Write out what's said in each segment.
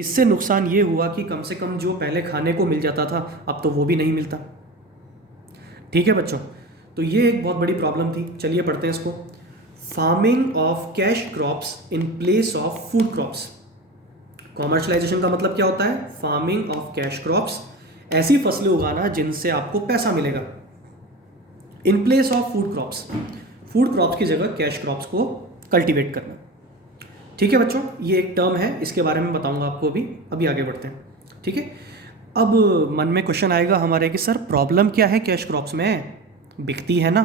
इससे नुकसान ये हुआ कि कम से कम जो पहले खाने को मिल जाता था अब तो वो भी नहीं मिलता। ठीक है बच्चों, तो ये एक बहुत बड़ी प्रॉब्लम थी। चलिए पढ़ते हैं इसको। Farming of cash crops in place of food crops. Commercialisation का मतलब क्या होता है? फार्मिंग ऑफ कैश क्रॉप्स, ऐसी फसलें उगाना जिनसे आपको पैसा मिलेगा। In place of food crops, food crops की जगह कैश क्रॉप्स को कल्टीवेट करना। ठीक है बच्चों, ये एक टर्म है, इसके बारे में बताऊंगा आपको अभी। अभी आगे बढ़ते हैं। ठीक है, अब मन में क्वेश्चन आएगा हमारे कि सर प्रॉब्लम क्या है कैश क्रॉप्स में? बिकती है ना,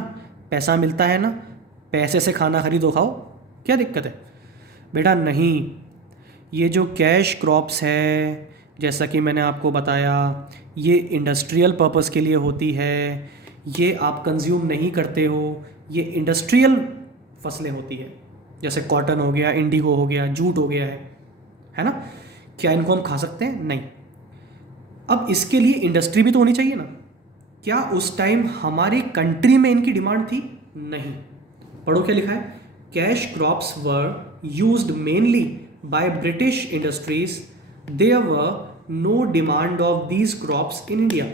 पैसा मिलता है ना, पैसे से खाना खरीदो खाओ, क्या दिक्कत है? बेटा नहीं, ये जो कैश क्रॉप्स है, जैसा कि मैंने आपको बताया, ये इंडस्ट्रियल पर्पस के लिए होती है। ये आप कंज्यूम नहीं करते हो, ये इंडस्ट्रियल फसलें होती है। जैसे कॉटन हो गया, इंडिगो हो गया, जूट हो गया है ना। क्या इनको हम खा सकते हैं? नहीं। अब इसके लिए इंडस्ट्री भी तो होनी चाहिए ना। क्या उस टाइम हमारी कंट्री में इनकी डिमांड थी? नहीं। पढ़ो क्या लिखा है। Cash crops were used mainly by British industries, there were no demand of these crops in India.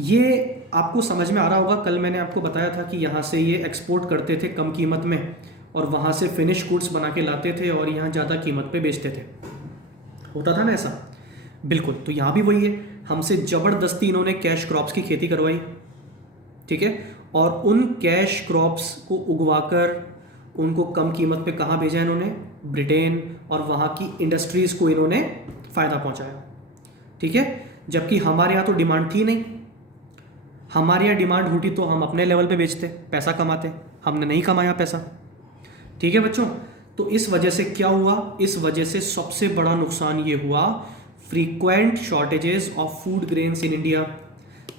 ये आपको समझ में आ रहा होगा, कल मैंने आपको बताया था कि यहाँ से ये एक्सपोर्ट करते थे कम कीमत में, और वहाँ से फिनिश गुड्स बना के लाते थे और यहाँ ज़्यादा कीमत पे बेचते थे। होता था ना ऐसा? बिल्कुल। तो यहाँ भी वही है, हमसे ज़बरदस्ती इन्होंने कैश क्रॉप्स की खेती करवाई। ठीक है, और उन कैश क्रॉप्स को उगवाकर उनको कम कीमत पे कहाँ भेजा इन्होंने? ब्रिटेन, और वहाँ की इंडस्ट्रीज़ को इन्होंने फ़ायदा पहुँचाया। ठीक है, जबकि हमारे यहाँ तो डिमांड थी नहीं। हमारे यहाँ डिमांड होती तो हम अपने लेवल पे बेचते, पैसा कमाते। हमने नहीं कमाया पैसा। ठीक है बच्चों, तो इस वजह से क्या हुआ? इस वजह से सबसे बड़ा नुकसान ये हुआ, frequent shortages of food grains in India.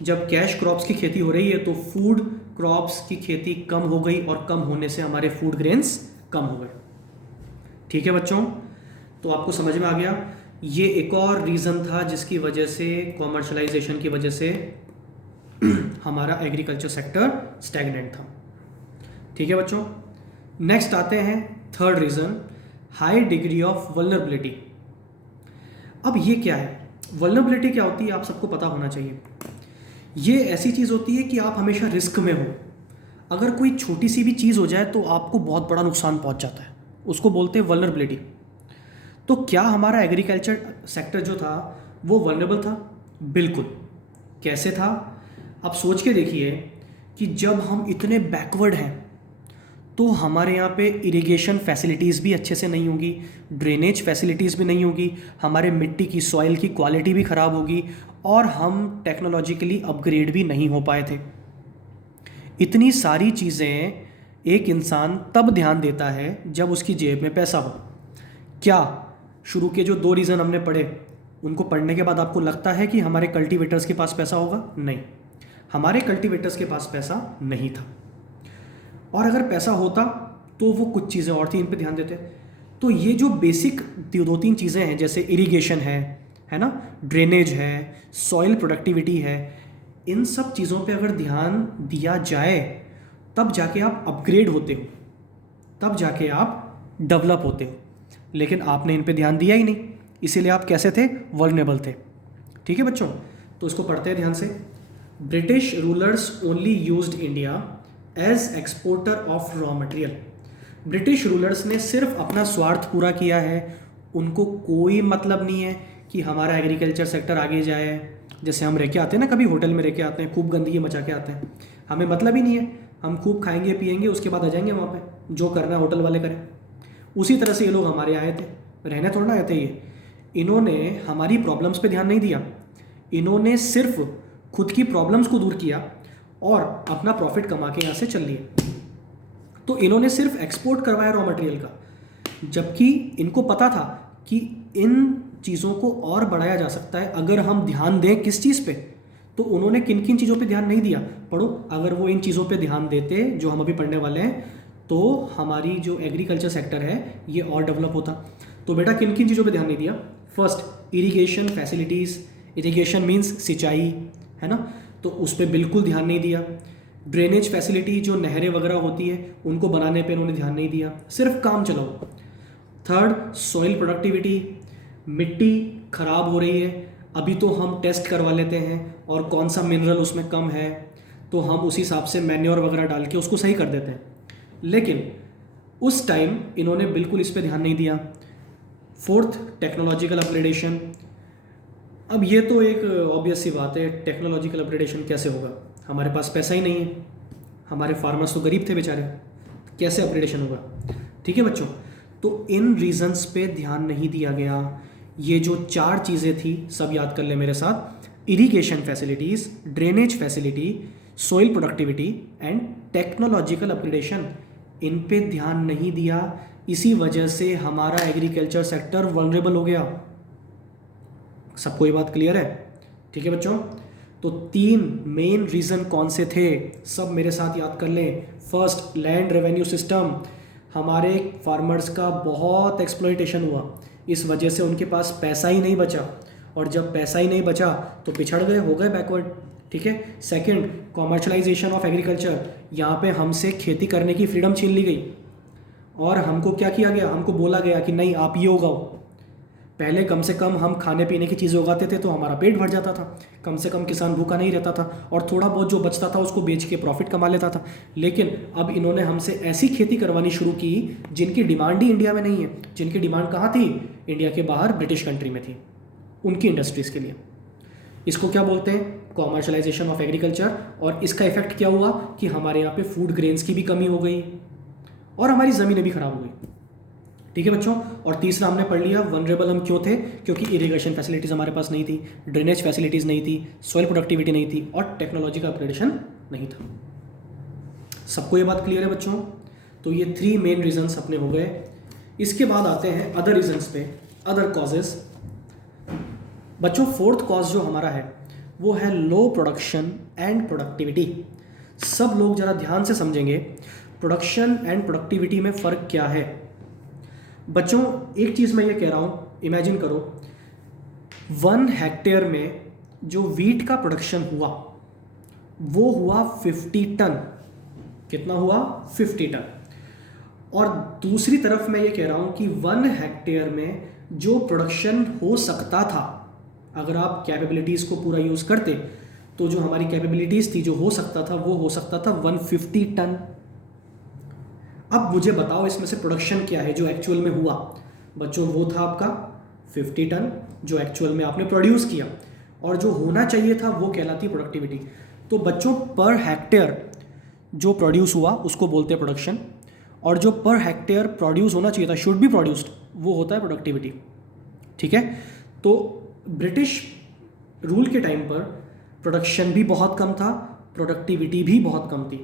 जब कैश क्रॉप्स की खेती हो रही है तो फूड क्रॉप्स की खेती कम हो गई, और कम होने से हमारे फूड ग्रेन्स कम हो गए। ठीक है बच्चों, तो आपको समझ में आ गया। ये एक और रीज़न था जिसकी वजह से, कॉमर्शलाइजेशन की वजह से हमारा एग्रीकल्चर सेक्टर स्टैग्नेंट था। ठीक है बच्चों, नेक्स्ट आते हैं third reason, high degree of vulnerability. अब ये क्या है? वल्नरेबिलिटी क्या होती है आप सबको पता होना चाहिए। ये ऐसी चीज़ होती है कि आप हमेशा रिस्क में हो। अगर कोई छोटी सी भी चीज़ हो जाए तो आपको बहुत बड़ा नुकसान पहुंच जाता है, उसको बोलते हैं वल्नरेबिलिटी। तो क्या हमारा एग्रीकल्चर सेक्टर जो था वो वल्नरेबल था? बिल्कुल। कैसे था? आप सोच के देखिए कि जब हम इतने बैकवर्ड हैं तो हमारे यहाँ पे इरिगेशन फैसिलिटीज़ भी अच्छे से नहीं होगी, ड्रेनेज फैसिलिटीज़ भी नहीं होगी, हमारे मिट्टी की सॉइल की क्वालिटी भी ख़राब होगी, और हम टेक्नोलॉजिकली अपग्रेड भी नहीं हो पाए थे। इतनी सारी चीज़ें एक इंसान तब ध्यान देता है जब उसकी जेब में पैसा हो। क्या शुरू के जो 2 रीज़न हमने पढ़े, उनको पढ़ने के बाद आपको लगता है कि हमारे कल्टीवेटर्स के पास पैसा होगा? नहीं, हमारे कल्टीवेटर्स के पास पैसा नहीं था। और अगर पैसा होता तो वो कुछ चीज़ें और थी, इन पे ध्यान देते। तो ये जो बेसिक 2-3 चीज़ें हैं, जैसे इरिगेशन है ना, ड्रेनेज है, सॉइल प्रोडक्टिविटी है, इन सब चीज़ों पे अगर ध्यान दिया जाए तब जाके आप अपग्रेड होते हो, तब जाके आप डेवलप होते हो। लेकिन आपने इन पे ध्यान दिया ही नहीं, इसीलिए आप कैसे थे? वल्नरेबल थे। ठीक है बच्चों, तो इसको पढ़ते हैं ध्यान से। British rulers only used India as exporter of raw material. British rulers ने सिर्फ अपना स्वार्थ पूरा किया है, उनको कोई मतलब नहीं है कि हमारा एग्रीकल्चर सेक्टर आगे जाए। जैसे हम रह के आते हैं ना, कभी होटल में रह के आते हैं, खूब गंदगी मचा के आते हैं, हमें मतलब ही नहीं है, हम खूब खाएंगे पिएंगे, उसके बाद आ जाएंगे वहाँ पे, जो करना है होटल वाले करें। उसी तरह से ये लोग हमारे आए थे, रहने थोड़ा आए थे ये। इन्होंने हमारी प्रॉब्लम्स पे ध्यान नहीं दिया, इन्होंने सिर्फ खुद की प्रॉब्लम्स को दूर किया और अपना प्रॉफिट कमा के यहाँ से चल लिए। तो इन्होंने सिर्फ एक्सपोर्ट करवाया रॉ मटेरियल का, जबकि इनको पता था कि इन चीज़ों को और बढ़ाया जा सकता है अगर हम ध्यान दें किस चीज़ पे। तो उन्होंने किन किन चीज़ों पे ध्यान नहीं दिया? पढ़ो, अगर वो इन चीज़ों पे ध्यान देते जो हम अभी पढ़ने वाले हैं, तो हमारी जो एग्रीकल्चर सेक्टर है ये और डेवलप होता। तो बेटा किन किन चीज़ों पे ध्यान नहीं दिया? First, irrigation facilities. Irrigation means सिंचाई, है ना, तो उस पर बिल्कुल ध्यान नहीं दिया। ड्रेनेज फैसिलिटी, जो नहरें वगैरह होती है, उनको बनाने पे उन्होंने ध्यान नहीं दिया, सिर्फ काम चलाओ। थर्ड, सॉइल प्रोडक्टिविटी, मिट्टी खराब हो रही है, अभी तो हम टेस्ट करवा लेते हैं और कौन सा मिनरल उसमें कम है तो हम उस हिसाब से मैन्योर वगैरह डाल के उसको सही कर देते हैं। लेकिन उस टाइम इन्होंने बिल्कुल इस पर ध्यान नहीं दिया। Fourth, technological upgradation. अब ये तो एक ऑब्वियस सी बात है, टेक्नोलॉजिकल अपग्रेडेशन कैसे होगा, हमारे पास पैसा ही नहीं है, हमारे फार्मर्स तो गरीब थे बेचारे, कैसे अपग्रेडेशन होगा। ठीक है बच्चों, तो इन रीजंस पे ध्यान नहीं दिया गया। ये जो 4 चीज़ें थी सब याद कर ले मेरे साथ, irrigation facilities, drainage facility, soil productivity and technological upgradation, इन पे ध्यान नहीं दिया। इसी वजह से हमारा एग्रीकल्चर सेक्टर वल्नरेबल हो गया। सबको ये बात क्लियर है? ठीक है बच्चों, तो 3 मेन रीज़न कौन से थे सब मेरे साथ याद कर लें। फर्स्ट, लैंड रेवेन्यू सिस्टम, हमारे फार्मर्स का बहुत एक्सप्लॉइटेशन हुआ, इस वजह से उनके पास पैसा ही नहीं बचा, और जब पैसा ही नहीं बचा तो पिछड़ गए, हो गए बैकवर्ड। ठीक है। सेकंड, कॉमर्शलाइजेशन ऑफ एग्रीकल्चर, यहाँ पे हमसे खेती करने की फ्रीडम छीन ली गई और हमको क्या किया गया, हमको बोला गया कि नहीं आप ये उगाओ। पहले कम से कम हम खाने पीने की चीज़ें उगाते थे तो हमारा पेट भर जाता था, कम से कम किसान भूखा नहीं रहता था और थोड़ा बहुत जो बचता था उसको बेच के प्रॉफिट कमा लेता था। लेकिन अब इन्होंने हमसे ऐसी खेती करवानी शुरू की जिनकी डिमांड ही इंडिया में नहीं है। जिनकी डिमांड कहाँ थी? इंडिया के बाहर ब्रिटिश कंट्री में थी, उनकी इंडस्ट्रीज़ के लिए। इसको क्या बोलते हैं? Commercialisation of agriculture. और इसका इफेक्ट क्या हुआ कि हमारे यहाँ पे फूड ग्रेन्स की भी कमी हो गई और हमारी ज़मीनें भी खराब हो गई। ठीक है बच्चों, और तीसरा हमने पढ़ लिया वनरेबल हम क्यों थे, क्योंकि इरिगेशन फैसिलिटीज़ हमारे पास नहीं थी, ड्रेनेज फैसिलिटीज़ नहीं थी, सॉइल प्रोडक्टिविटी नहीं थी और टेक्नोलॉजी का अपग्रेडेशन नहीं था। सबको ये बात क्लियर है बच्चों? तो ये 3 मेन रीजंस अपने हो गए। इसके बाद आते हैं अदर रीजंस पे, अदर कॉजेज। बच्चों, फोर्थ कॉज जो हमारा है वो है लो प्रोडक्शन एंड प्रोडक्टिविटी। सब लोग ज़रा ध्यान से समझेंगे प्रोडक्शन एंड प्रोडक्टिविटी में फ़र्क क्या है। बच्चों, एक चीज़ मैं ये कह रहा हूँ, इमेजिन करो 1 हेक्टेयर में जो वीट का प्रोडक्शन हुआ वो हुआ 50 टन। कितना हुआ? 50 टन। और दूसरी तरफ मैं ये कह रहा हूँ कि 1 हेक्टेयर में जो प्रोडक्शन हो सकता था, अगर आप कैपेबिलिटीज़ को पूरा यूज़ करते तो जो हमारी कैपेबिलिटीज़ थी, जो हो सकता था वो हो सकता था 150 टन। अब मुझे बताओ इसमें से प्रोडक्शन क्या है जो एक्चुअल में हुआ। बच्चों, वो था आपका 50 टन जो एक्चुअल में आपने प्रोड्यूस किया, और जो होना चाहिए था वो कहलाती प्रोडक्टिविटी। तो बच्चों, पर हेक्टेयर जो प्रोड्यूस हुआ उसको बोलते हैं प्रोडक्शन, और जो पर हेक्टेयर प्रोड्यूस होना चाहिए था, शुड बी प्रोड्यूस्ड, वो होता है प्रोडक्टिविटी। ठीक है। तो ब्रिटिश रूल के टाइम पर प्रोडक्शन भी बहुत कम था, प्रोडक्टिविटी भी बहुत कम थी।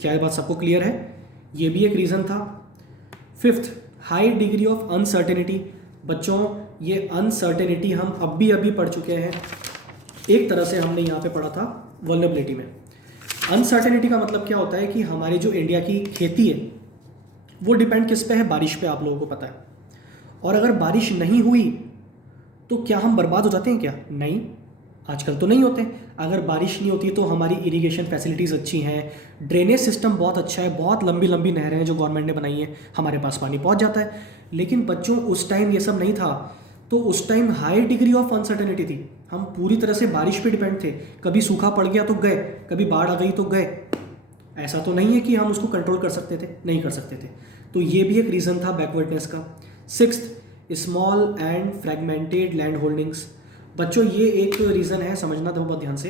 क्या ये बात सबको क्लियर है? ये भी एक रीज़न था। 5th, high degree of uncertainty. बच्चों, ये अनसर्टेनिटी हम अभी पढ़ चुके हैं, एक तरह से हमने यहाँ पे पढ़ा था वल्नरेबिलिटी में। अनसर्टेनिटी का मतलब क्या होता है कि हमारी जो इंडिया की खेती है वो डिपेंड किस पे है? बारिश पे, आप लोगों को पता है। और अगर बारिश नहीं हुई तो क्या हम बर्बाद हो जाते हैं क्या? नहीं, आजकल तो नहीं होते। अगर बारिश नहीं होती तो हमारी इरिगेशन फैसिलिटीज़ अच्छी हैं, ड्रेनेज सिस्टम बहुत अच्छा है, बहुत लंबी लंबी नहरें हैं जो गवर्नमेंट ने बनाई हैं, हमारे पास पानी पहुंच जाता है। लेकिन बच्चों, उस टाइम ये सब नहीं था, तो उस time high degree of uncertainty थी। हम पूरी तरह से बारिश पे डिपेंड थे, कभी सूखा पड़ गया तो गए, कभी बाढ़ आ गई तो गए। ऐसा तो नहीं है कि हम उसको कंट्रोल कर सकते थे, नहीं कर सकते थे। तो ये भी एक रीज़न था बैकवर्डनेस का। 6th, small and fragmented land holdings. बच्चों, ये एक रीज़न है, समझना था बहुत ध्यान से।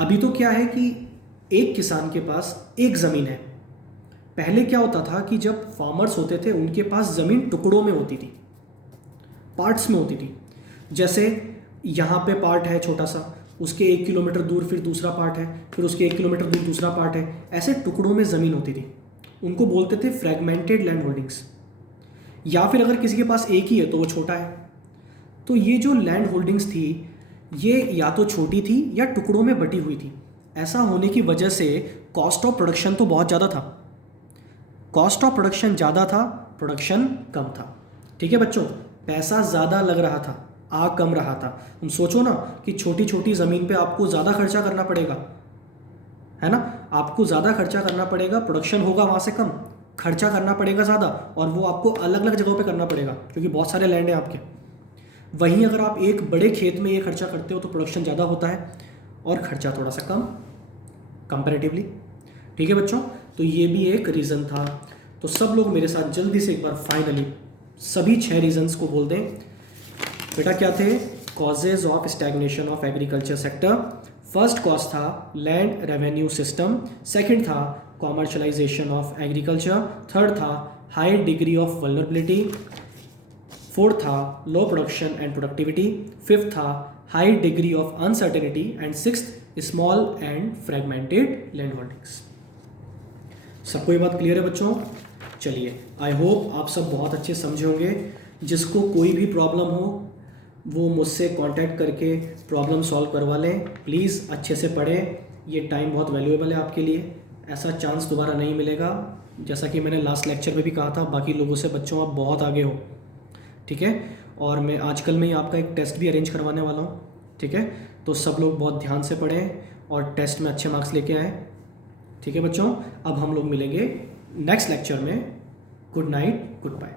अभी तो क्या है कि एक किसान के पास एक ज़मीन है। पहले क्या होता था कि जब फार्मर्स होते थे उनके पास ज़मीन टुकड़ों में होती थी, पार्ट्स में होती थी। जैसे यहाँ पे पार्ट है छोटा सा, उसके 1 किलोमीटर दूर फिर दूसरा पार्ट है, फिर उसके 1 किलोमीटर दूर दूसरा पार्ट है, ऐसे टुकड़ों में ज़मीन होती थी। उनको बोलते थे फ्रेगमेंटेड लैंड होल्डिंग्स। या फिर अगर किसी के पास एक ही है तो वो छोटा है। तो ये जो लैंड होल्डिंग्स थी ये या तो छोटी थी या टुकड़ों में बटी हुई थी। ऐसा होने की वजह से कॉस्ट ऑफ प्रोडक्शन तो बहुत ज़्यादा था, कॉस्ट ऑफ प्रोडक्शन ज़्यादा था, प्रोडक्शन कम था। ठीक है बच्चों, पैसा ज़्यादा लग रहा था, आ कम रहा था। तुम सोचो ना कि छोटी छोटी ज़मीन पे आपको ज़्यादा खर्चा करना पड़ेगा, है ना, आपको ज़्यादा खर्चा करना पड़ेगा, प्रोडक्शन होगा वहाँ से कम, खर्चा करना पड़ेगा ज़्यादा और वो आपको अलग अलग जगहों पे करना पड़ेगा क्योंकि बहुत सारे लैंड हैं आपके। वहीं अगर आप एक बड़े खेत में ये खर्चा करते हो तो प्रोडक्शन ज़्यादा होता है और खर्चा थोड़ा सा कम कंपैरेटिवली। ठीक है बच्चों, तो ये भी एक रीज़न था। तो सब लोग मेरे साथ जल्दी से एक बार फाइनली सभी 6 रीजंस को बोल दें। बेटा क्या थे? Causes of stagnation of agriculture sector. First cause था लैंड रेवेन्यू सिस्टम, सेकंड था कॉमर्शलाइजेशन ऑफ एग्रीकल्चर, थर्ड था high degree of vulnerability, fourth था लो प्रोडक्शन एंड प्रोडक्टिविटी, फिफ्थ था high degree of uncertainty and sixth small and fragmented land holdings. सबको ये बात clear है बच्चों? चलिए, आई होप आप सब बहुत अच्छे समझे होंगे। जिसको कोई भी प्रॉब्लम हो वो मुझसे कांटेक्ट करके प्रॉब्लम सॉल्व करवा लें। प्लीज़ अच्छे से पढ़ें, ये टाइम बहुत वैल्यूएबल है आपके लिए। ऐसा चांस दोबारा नहीं मिलेगा। जैसा कि मैंने लास्ट लेक्चर में भी कहा था, बाकी लोगों से बच्चों आप बहुत आगे हो, ठीक है। और मैं आजकल में ही आपका एक टेस्ट भी अरेंज करवाने वाला हूँ, ठीक है। तो सब लोग बहुत ध्यान से पढ़ें और टेस्ट में अच्छे मार्क्स लेके आएँ, ठीक है बच्चों। अब हम लोग मिलेंगे नेक्स्ट लेक्चर में। Good night, good bye.